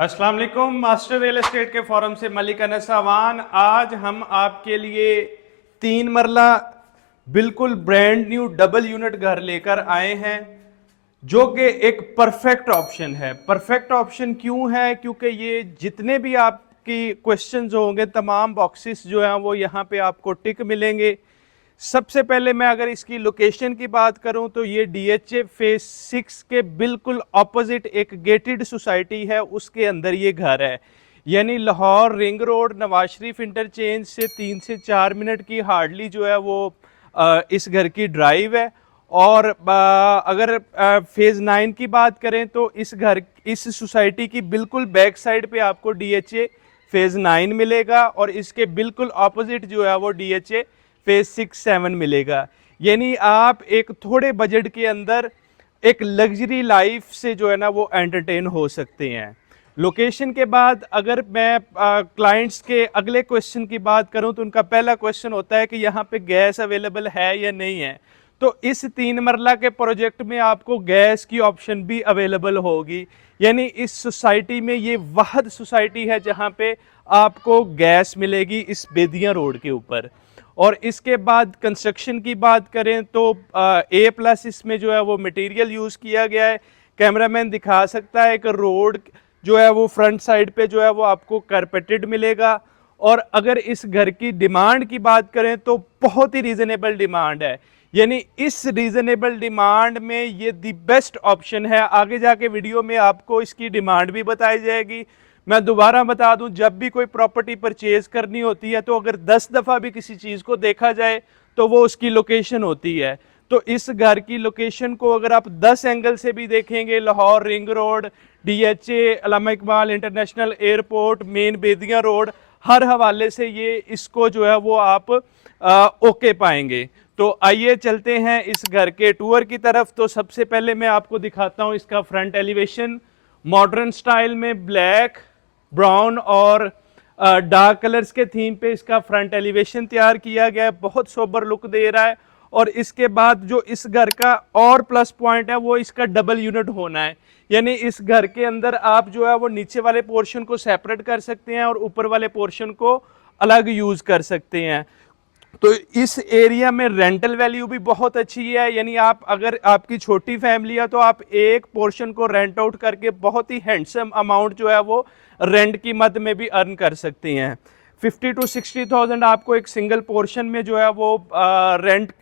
अस्सलाम वालेकुम। Master real estate के फोरम से मलिक अनस अवान। आज हम आपके लिए 3 मरला बिल्कुल ब्रांड न्यू डबल यूनिट घर लेकर आए हैं, जो कि एक परफेक्ट ऑप्शन है। परफेक्ट ऑप्शन क्यों है? क्योंकि ये जितने भी आपकी क्वेश्चंस होंगे, तमाम बॉक्सेस जो हैं वो यहाँ पे आपको टिक मिलेंगे। सबसे पहले मैं अगर इसकी लोकेशन की बात करूं तो ये डीएचए फेज 6 के बिल्कुल ऑपोजिट एक गेटेड सोसाइटी है, उसके अंदर ये घर है। यानी Lahore ring road Nawaz Sharif interchange से 3 से 4 मिनट की हार्डली जो है वो इस घर की ड्राइव है। और अगर फेज 9 की बात करें तो इस सोसाइटी की बिल्कुल बैक साइड पे आपको डीएचए फेज 9 मिलेगा और इसके बिल्कुल ऑपोजिट जो है वो डीएचए फेज 6-7 मिलेगा। यानी आप एक थोड़े बजट के अंदर एक लग्जरी लाइफ से जो है ना वो एंटरटेन हो सकते हैं। लोकेशन के बाद अगर मैं क्लाइंट्स के अगले क्वेश्चन की बात करूं तो उनका पहला क्वेश्चन होता है कि यहाँ पे गैस अवेलेबल है या नहीं है। तो इस 3 मरला के प्रोजेक्ट में आपको गैस की ऑप्शन भी अवेलेबल होगी। यानी इस सोसाइटी में ये वाहद सोसाइटी है जहाँ पे आपको गैस मिलेगी इस बेदिया रोड के ऊपर। और इसके बाद कंस्ट्रक्शन की बात करें तो A+ इसमें जो है वो मटेरियल यूज़ किया गया है। कैमरामैन दिखा सकता है कि रोड जो है वो फ्रंट साइड पे जो है वो आपको कारपेटेड मिलेगा। और अगर इस घर की डिमांड की बात करें तो बहुत ही रीजनेबल डिमांड है। यानी इस रीजनेबल डिमांड में ये दी बेस्ट ऑप्शन है। आगे जाके वीडियो में आपको इसकी डिमांड भी बताई जाएगी। मैं दोबारा बता दूं, जब भी कोई प्रॉपर्टी परचेज करनी होती है तो अगर 10 दफ़ा भी किसी चीज़ को देखा जाए तो वो उसकी लोकेशन होती है। तो इस घर की लोकेशन को अगर आप 10 एंगल से भी देखेंगे, लाहौर रिंग रोड, डीएचए, अल्लामा इकबाल इंटरनेशनल एयरपोर्ट, मेन बेदिया रोड, हर हवाले से ये इसको जो है वो आप ओके पाएंगे। तो आइए चलते हैं इस घर के टूर की तरफ। तो सबसे पहले मैं आपको दिखाता हूँ इसका फ्रंट एलिवेशन। मॉडर्न स्टाइल में ब्लैक, ब्राउन और डार्क कलर्स के थीम पे इसका फ्रंट एलिवेशन तैयार किया गया है। बहुत सोबर लुक दे रहा है। और इसके बाद जो इस घर का और प्लस पॉइंट है वो इसका डबल यूनिट होना है। यानी इस घर के अंदर आप जो है वो नीचे वाले पोर्शन को सेपरेट कर सकते हैं और ऊपर वाले पोर्शन को अलग यूज कर सकते हैं। तो इस एरिया में रेंटल वैल्यू भी बहुत अच्छी है। यानी आप अगर आपकी छोटी फैमिली है तो आप एक पोर्शन को रेंट आउट करके बहुत ही हैंडसम अमाउंट जो है वो रेंट की मद में भी अर्न कर सकते हैं। 50 to 60,000 आपको एक सिंगल पोर्शन में जो है वो रेंट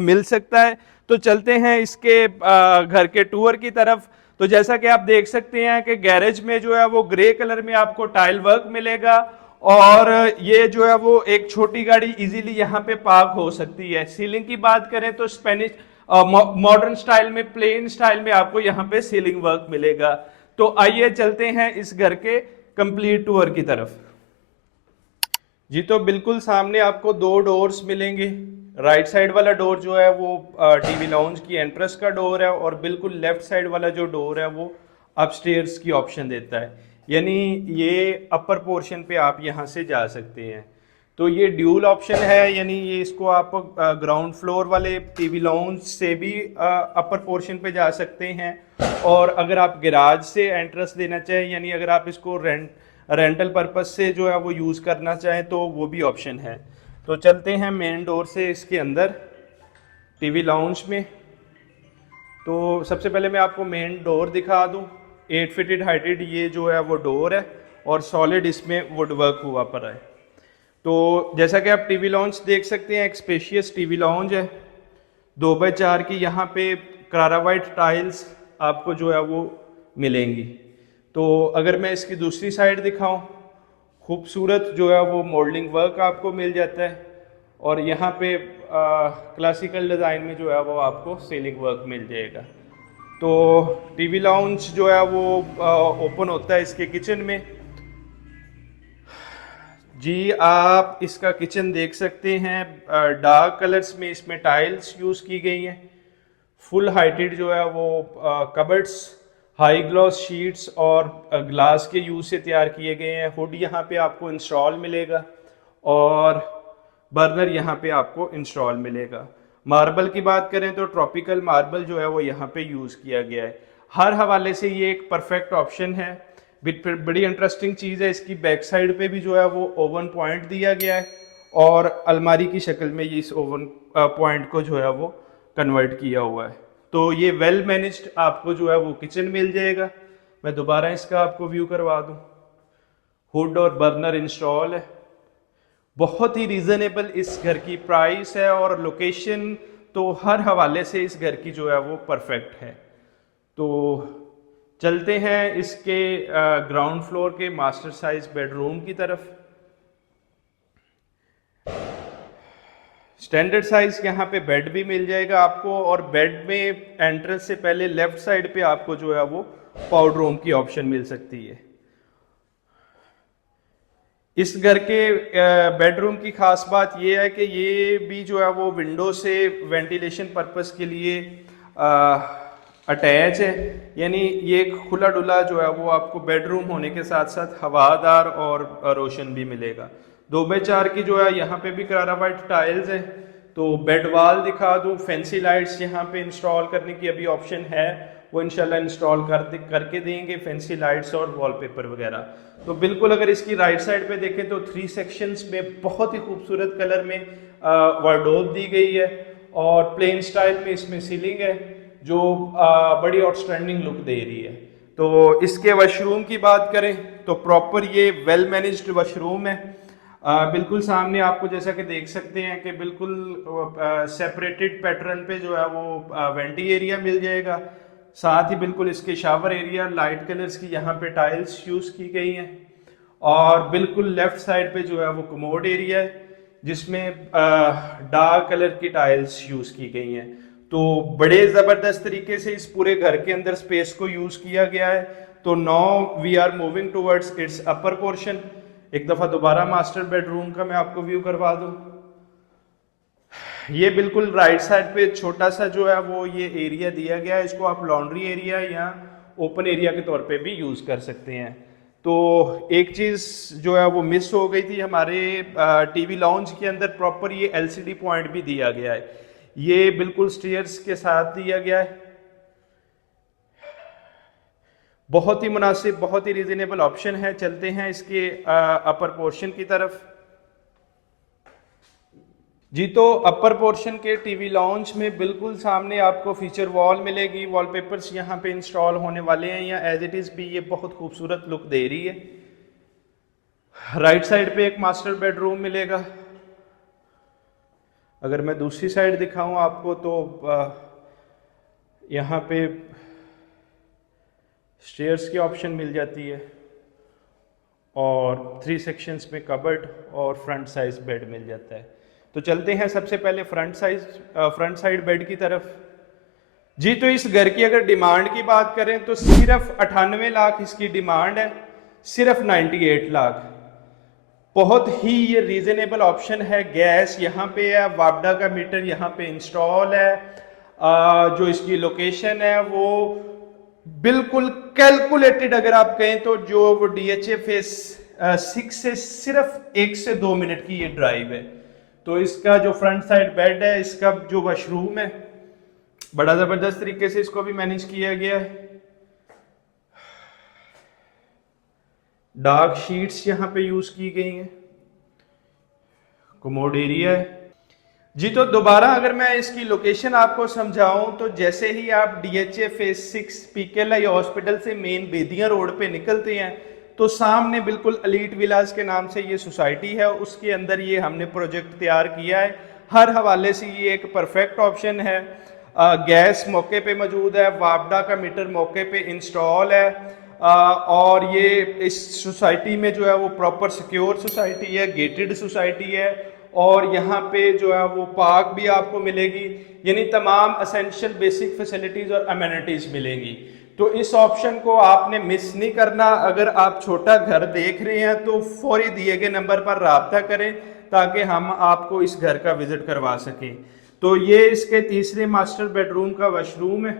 मिल सकता है। तो चलते हैं इसके घर के टूर की तरफ। तो जैसा कि आप देख सकते हैं कि गैरेज में जो है वो ग्रे कलर में आपको टाइल वर्क मिलेगा और ये जो है वो एक छोटी गाड़ी इजीली यहाँ पे पार्क हो सकती है। सीलिंग की बात करें तो स्पेनिश मॉडर्न स्टाइल में, प्लेन स्टाइल में आपको यहाँ पे सीलिंग वर्क मिलेगा। तो आइए चलते हैं इस घर के कंप्लीट टूर की तरफ। जी, तो बिल्कुल सामने आपको 2 डोर्स मिलेंगे। राइट साइड वाला डोर जो है वो टीवी लाउंज की एंट्रेंस का डोर है और बिल्कुल लेफ्ट साइड वाला जो डोर है वो अपस्टेयर्स की ऑप्शन देता है। यानी ये अपर पोर्शन पे आप यहाँ से जा सकते हैं। तो ये ड्यूल ऑप्शन है, यानी ये इसको आप ग्राउंड फ्लोर वाले टीवी लाउंज से भी अपर पोर्शन पे जा सकते हैं। और अगर आप गैराज से एंट्रेंस देना चाहें, यानी अगर आप इसको रेंटल पर्पस से जो है वो यूज़ करना चाहें तो वो भी ऑप्शन है। तो चलते हैं मेन डोर से इसके अंदर टीवी लाउंज में। तो सबसे पहले मैं आपको मेन डोर दिखा दूं। 8 फीटेड हाइटेड ये जो है वो डोर है और सॉलिड इसमें वुड वर्क हुआ पड़ा है। तो जैसा कि आप टीवी लाउंज देख सकते हैं, एक स्पेशियस टीवी लाउंज है 2x4 की। यहाँ पे करारा वाइट टाइल्स आपको जो है वो मिलेंगी। तो अगर मैं इसकी दूसरी साइड दिखाऊं, खूबसूरत जो है वो मोल्डिंग वर्क आपको मिल जाता है और यहाँ पे क्लासिकल डिज़ाइन में जो है वो आपको सीलिंग वर्क मिल जाएगा। तो टीवी लाउंज जो है वो ओपन होता है इसके किचन में। जी, आप इसका किचन देख सकते हैं। डार्क कलर्स में इसमें टाइल्स यूज़ की गई हैं। फुल हाइटेड जो है वो कबर्ड्स, हाई ग्लॉस शीट्स और ग्लास के यूज से तैयार किए गए हैं। हुड यहाँ पे आपको इंस्टॉल मिलेगा और बर्नर यहाँ पे आपको इंस्टॉल मिलेगा। मार्बल की बात करें तो ट्रॉपिकल मार्बल जो है वो यहाँ पे यूज़ किया गया है। हर हवाले से ये एक परफेक्ट ऑप्शन है। बड़ी इंटरेस्टिंग चीज़ है, इसकी बैक साइड पे भी जो है वो ओवन पॉइंट दिया गया है और अलमारी की शक्ल में ये इस ओवन पॉइंट को जो है वो कन्वर्ट किया हुआ है। तो ये वेल मैनेज्ड आपको जो है वो किचन मिल जाएगा। मैं दोबारा इसका आपको व्यू करवा दूं। हुड और बर्नर इंस्टॉल है, बहुत ही रीजनेबल इस घर की प्राइस है और लोकेशन तो हर हवाले से इस घर की जो है वो परफेक्ट है। तो चलते हैं इसके ग्राउंड फ्लोर के मास्टर साइज बेडरूम की तरफ। स्टैंडर्ड साइज यहाँ पे बेड भी मिल जाएगा आपको और बेड में एंट्रेंस से पहले लेफ्ट साइड पे आपको जो है वो पाउडर रूम की ऑप्शन मिल सकती है। इस घर के बेडरूम की खास बात यह है कि ये भी जो है वो विंडो से वेंटिलेशन पर्पस के लिए अटैच है, यानी ये खुला डुला जो है वो आपको बेडरूम होने के साथ साथ हवादार और रोशन भी मिलेगा। 2x4 की जो है यहाँ पे भी करारा वाइट टाइल्स है। तो बेड वॉल दिखा दूँ, फैंसी लाइट्स यहाँ पे इंस्टॉल करने की अभी ऑप्शन है, वो इंशाल्लाह इंस्टॉल करके देंगे, फैंसी लाइट्स और वॉलपेपर वगैरह। तो बिल्कुल अगर इसकी राइट साइड पे देखें तो 3 सेक्शंस में बहुत ही खूबसूरत कलर में वार्डरोब दी गई है और प्लेन स्टाइल में इसमें सीलिंग है जो बड़ी आउटस्टैंडिंग लुक दे रही है। तो इसके वॉशरूम की बात करें तो प्रॉपर ये वेल मैनेज्ड वॉशरूम है। बिल्कुल सामने आपको जैसा कि देख सकते हैं कि बिल्कुल सेपरेटेड पैटर्न पे जो है वो वेंटी एरिया मिल जाएगा। साथ ही बिल्कुल इसके शावर एरिया लाइट कलर्स की यहाँ पे टाइल्स यूज़ की गई हैं और बिल्कुल लेफ्ट साइड पे जो है वो कमोड एरिया है जिसमें डार्क कलर की टाइल्स यूज़ की गई हैं। तो बड़े ज़बरदस्त तरीके से इस पूरे घर के अंदर स्पेस को यूज़ किया गया है। तो now we are moving towards its upper portion. एक दफ़ा दोबारा मास्टर बेडरूम का मैं आपको व्यू करवा दूँ। ये बिल्कुल राइट साइड पे छोटा सा जो है वो ये एरिया दिया गया है, इसको आप लॉन्ड्री एरिया या ओपन एरिया के तौर पे भी यूज़ कर सकते हैं। तो एक चीज़ जो है वो मिस हो गई थी हमारे टीवी लाउंज के अंदर, प्रॉपर ये एलसीडी पॉइंट भी दिया गया है, ये बिल्कुल स्टेयर्स के साथ दिया गया है। बहुत ही मुनासिब, बहुत ही रीजनेबल ऑप्शन है। चलते हैं इसके अपर पोर्शन की तरफ। जी, तो अपर पोर्शन के टीवी लॉन्च में बिल्कुल सामने आपको फीचर वॉल मिलेगी, वॉलपेपर्स यहाँ पे इंस्टॉल होने वाले हैं या एज इट इज़ भी ये बहुत खूबसूरत लुक दे रही है। राइट साइड पे एक मास्टर बेडरूम मिलेगा। अगर मैं दूसरी साइड दिखाऊं आपको तो यहाँ पे स्टेयर्स की ऑप्शन मिल जाती है और 3 सेक्शंस में कबर्ड और फ्रंट साइज बेड मिल जाता है। तो चलते हैं सबसे पहले फ्रंट साइड बेड की तरफ। जी, तो इस घर की अगर डिमांड की बात करें तो सिर्फ 98 लाख इसकी डिमांड है, सिर्फ 98 लाख। बहुत ही ये रीजनेबल ऑप्शन है। गैस यहाँ पे है, वापडा का मीटर यहाँ पे इंस्टॉल है। जो इसकी लोकेशन है वो बिल्कुल कैलकुलेटेड, अगर आप कहें तो जो वो DHA फेस 6 से सिर्फ 1 से 2 मिनट की ये ड्राइव है। तो इसका जो फ्रंट साइड बेड है, इसका जो वॉशरूम है, बड़ा जबरदस्त तरीके से इसको भी मैनेज किया गया है। डार्क शीट्स यहाँ पे यूज की गई हैं, कमोड एरिया है। जी, तो दोबारा अगर मैं इसकी लोकेशन आपको समझाऊं तो जैसे ही आप DHA फेस 6 PKLI हॉस्पिटल से मेन बेदिया रोड पे निकलते हैं तो सामने बिल्कुल एलीट विलास के नाम से ये सोसाइटी है, उसके अंदर ये हमने प्रोजेक्ट तैयार किया है। हर हवाले से ये एक परफेक्ट ऑप्शन है। गैस मौके पे मौजूद है, वापडा का मीटर मौके पे इंस्टॉल है और ये इस सोसाइटी में जो है वो प्रॉपर सिक्योर सोसाइटी है, गेटेड सोसाइटी है और यहाँ पे जो है वो पार्क भी आपको मिलेगी, यानी तमाम असेंशियल बेसिक फैसिलिटीज़ और अमेनिटीज़ मिलेंगी। तो इस ऑप्शन को आपने मिस नहीं करना। अगर आप छोटा घर देख रहे हैं तो फौरी दिए गए नंबर पर राब्ता करें ताकि हम आपको इस घर का विजिट करवा सकें। तो ये इसके तीसरे मास्टर बेडरूम का वॉशरूम है।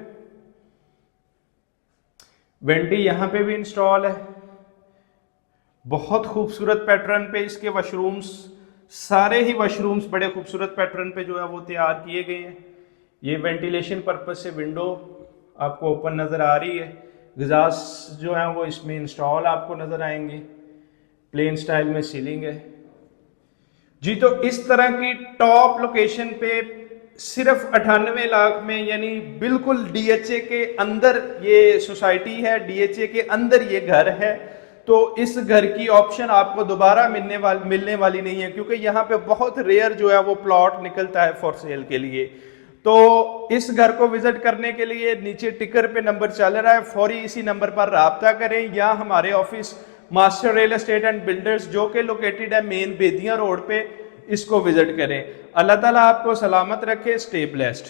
वेंटी यहाँ पे भी इंस्टॉल है। बहुत खूबसूरत पैटर्न पे इसके वॉशरूम्स, सारे ही वॉशरूम्स बड़े खूबसूरत पैटर्न पे जो है वो तैयार किए गए हैं। ये वेंटिलेशन पर्पस से विंडो आपको ओपन नज़र आ रही है। गजास जो है वो इसमें इंस्टॉल आपको नज़र आएंगे, प्लेन स्टाइल में सीलिंग है जी। तो इस तरह की टॉप लोकेशन पे सिर्फ 98 लाख में, यानी बिल्कुल डीएचए के अंदर ये सोसाइटी है, डीएचए के अंदर ये घर है। तो इस घर की ऑप्शन आपको दोबारा मिलने वाली नहीं है, क्योंकि यहाँ पे बहुत रेयर जो है वो प्लॉट निकलता है फॉर सेल के लिए। तो इस घर को विजिट करने के लिए नीचे टिकर पे नंबर चल रहा है, फौरी इसी नंबर पर राब्ता करें, या हमारे office master real estate and builders जो कि लोकेटेड है मेन बेदिया रोड पे, इसको विजिट करें। अल्लाह ताला आपको सलामत रखे। Stay blessed.